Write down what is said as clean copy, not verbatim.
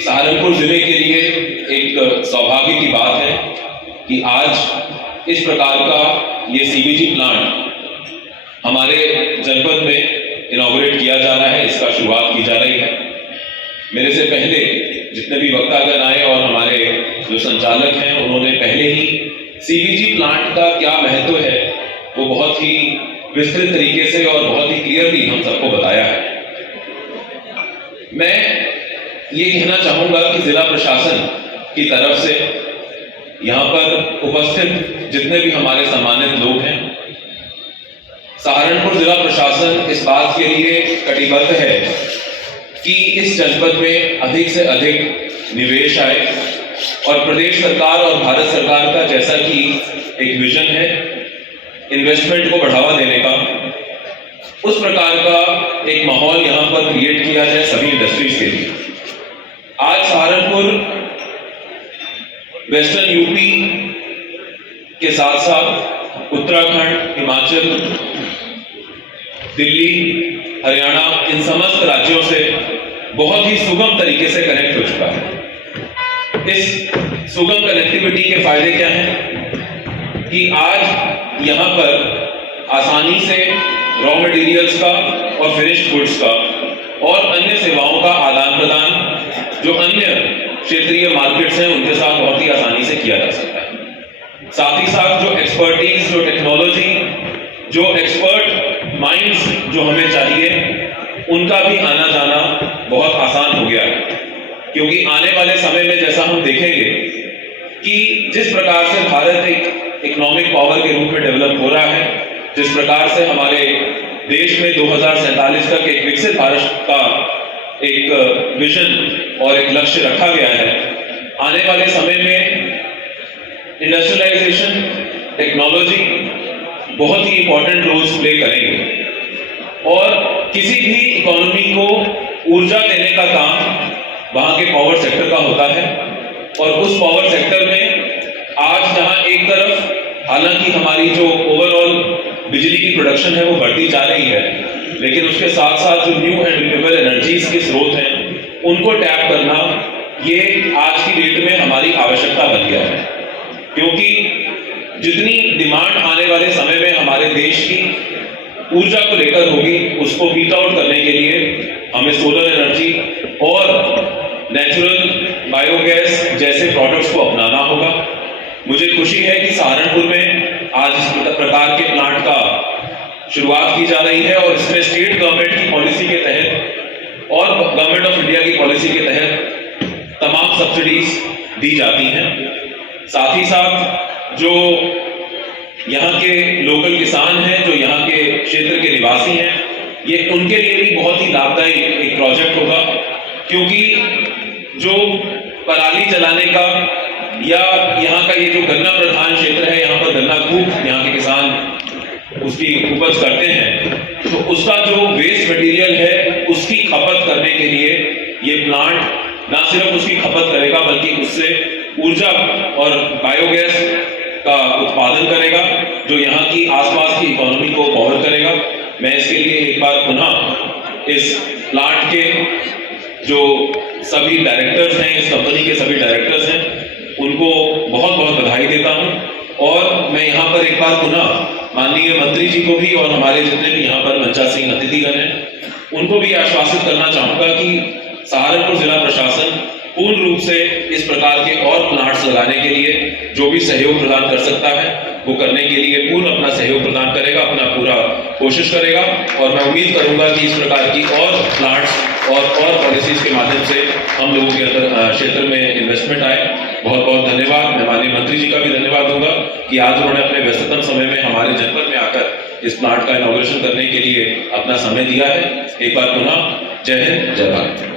सहारनपुर जिले के लिए एक सौभाग्य की बात है कि आज इस प्रकार का ये सीबीजी प्लांट हमारे जनपद में इनॉग्रेट किया जा रहा है, इसका शुरुआत की जा रही है। मेरे से पहले जितने भी वक्तागण आए और हमारे जो संचालक हैं उन्होंने पहले ही सीबीजी प्लांट का क्या महत्व है वो बहुत ही विस्तृत तरीके से और बहुत ही क्लियरली हम सबको बताया है। मैं ये कहना चाहूंगा कि जिला प्रशासन की तरफ से यहाँ पर उपस्थित जितने भी हमारे सम्मानित लोग हैं, सहारनपुर जिला प्रशासन इस बात के लिए कटिबद्ध है कि इस जनपद में अधिक से अधिक निवेश आए और प्रदेश सरकार और भारत सरकार का जैसा कि एक विजन है इन्वेस्टमेंट को बढ़ावा देने का, उस प्रकार का एक माहौल यहाँ पर क्रिएट किया जाए सभी इंडस्ट्रीज के लिए। आज सहारनपुर वेस्टर्न यूपी के साथ साथ उत्तराखंड, हिमाचल, दिल्ली, हरियाणा, इन समस्त राज्यों से बहुत ही सुगम तरीके से कनेक्ट हो चुका है। इस सुगम कनेक्टिविटी के फायदे क्या हैं कि आज यहाँ पर आसानी से रॉ मटेरियल्स का और फिनिश्ड गुड्स का और अन्य सेवाओं का आदान प्रदान जो अन्य क्षेत्रीय मार्केट्स हैं उनके साथ बहुत ही आसानी से किया जा सकता है। साथ ही साथ जो एक्सपर्टीज, जो टेक्नोलॉजी, जो एक्सपर्ट माइंड्स जो हमें चाहिए उनका भी आना जाना बहुत आसान हो गया है, क्योंकि आने वाले समय में जैसा हम देखेंगे कि जिस प्रकार से भारत एक इकोनॉमिक पावर के रूप में डेवलप हो रहा है, जिस प्रकार से हमारे देश में 2047 तक एक विकसित भारत का एक विजन और एक लक्ष्य रखा गया है, आने वाले समय में इंडस्ट्रियलाइजेशन, टेक्नोलॉजी बहुत ही इंपॉर्टेंट रोल्स प्ले करेंगे और किसी भी इकोनॉमी को ऊर्जा देने का काम वहां के पावर सेक्टर का होता है। और उस पावर सेक्टर में आज जहां एक तरफ हालांकि हमारी जो ओवरऑल बिजली की प्रोडक्शन है वो बढ़ती जा रही है, लेकिन उसके साथ साथ जो न्यू एंड रिन्यूएबल एनर्जीज के स्रोत हैं उनको टैप करना ये आज की डेट में हमारी आवश्यकता बन गया है, क्योंकि जितनी डिमांड आने वाले समय में हमारे देश की ऊर्जा को लेकर होगी उसको बीट आउट करने के लिए हमें सोलर एनर्जी और नेचुरल बायोगैस जैसे प्रोडक्ट्स को अपनाना होगा। मुझे खुशी है कि सहारनपुर में आज इस प्रकार के प्लांट का शुरुआत की जा रही है और इसमें स्टेट गवर्नमेंट की पॉलिसी के तहत और गवर्नमेंट ऑफ इंडिया की पॉलिसी के तहत तमाम सब्सिडीज दी जाती हैं। साथ ही साथ जो यहाँ के लोकल किसान हैं, जो यहाँ के क्षेत्र के निवासी हैं, ये उनके लिए भी बहुत ही लाभदायी एक प्रोजेक्ट होगा, क्योंकि जो पराली जलाने का या यहाँ का ये जो गन्ना प्रधान क्षेत्र है, यहाँ पर गन्ना खूब यहाँ के किसान उसकी उपज करते हैं, तो उसका जो वेस्ट मटेरियल है उसकी खपत करने के लिए ये प्लांट ना सिर्फ उसकी खपत करेगा बल्कि उससे ऊर्जा और बायोगैस का उत्पादन करेगा जो यहाँ की आसपास की इकोनॉमी को पावर करेगा। मैं इसके लिए एक बार पुनः इस प्लांट के जो सभी डायरेक्टर्स हैं, इस कंपनी के सभी डायरेक्टर्स हैं, उनको बहुत बहुत बधाई देता हूं। और मैं यहाँ पर एक बार पुनः माननीय मंत्री जी को भी और हमारे जितने भी यहाँ पर मंचासीन अतिथिगण हैं उनको भी आश्वासित करना चाहूँगा कि सहारनपुर जिला प्रशासन पूर्ण रूप से इस प्रकार के और प्लांट्स लगाने के लिए जो भी सहयोग प्रदान कर सकता है वो करने के लिए पूर्ण अपना सहयोग प्रदान करेगा, अपना पूरा कोशिश करेगा। और मैं उम्मीद करूंगा कि इस प्रकार की और प्लांट्स और पॉलिसीज के माध्यम से हम लोगों के अंदर क्षेत्र में इन्वेस्टमेंट आए। बहुत बहुत धन्यवाद। मैं माननीय मंत्री जी का भी धन्यवाद दूंगा कि आज उन्होंने अपने व्यस्ततम समय में हमारे जनपद में आकर इस प्लांट का इनॉग्रेशन करने के लिए अपना समय दिया है। एक बार पुनः जय हिंद, जय भारत।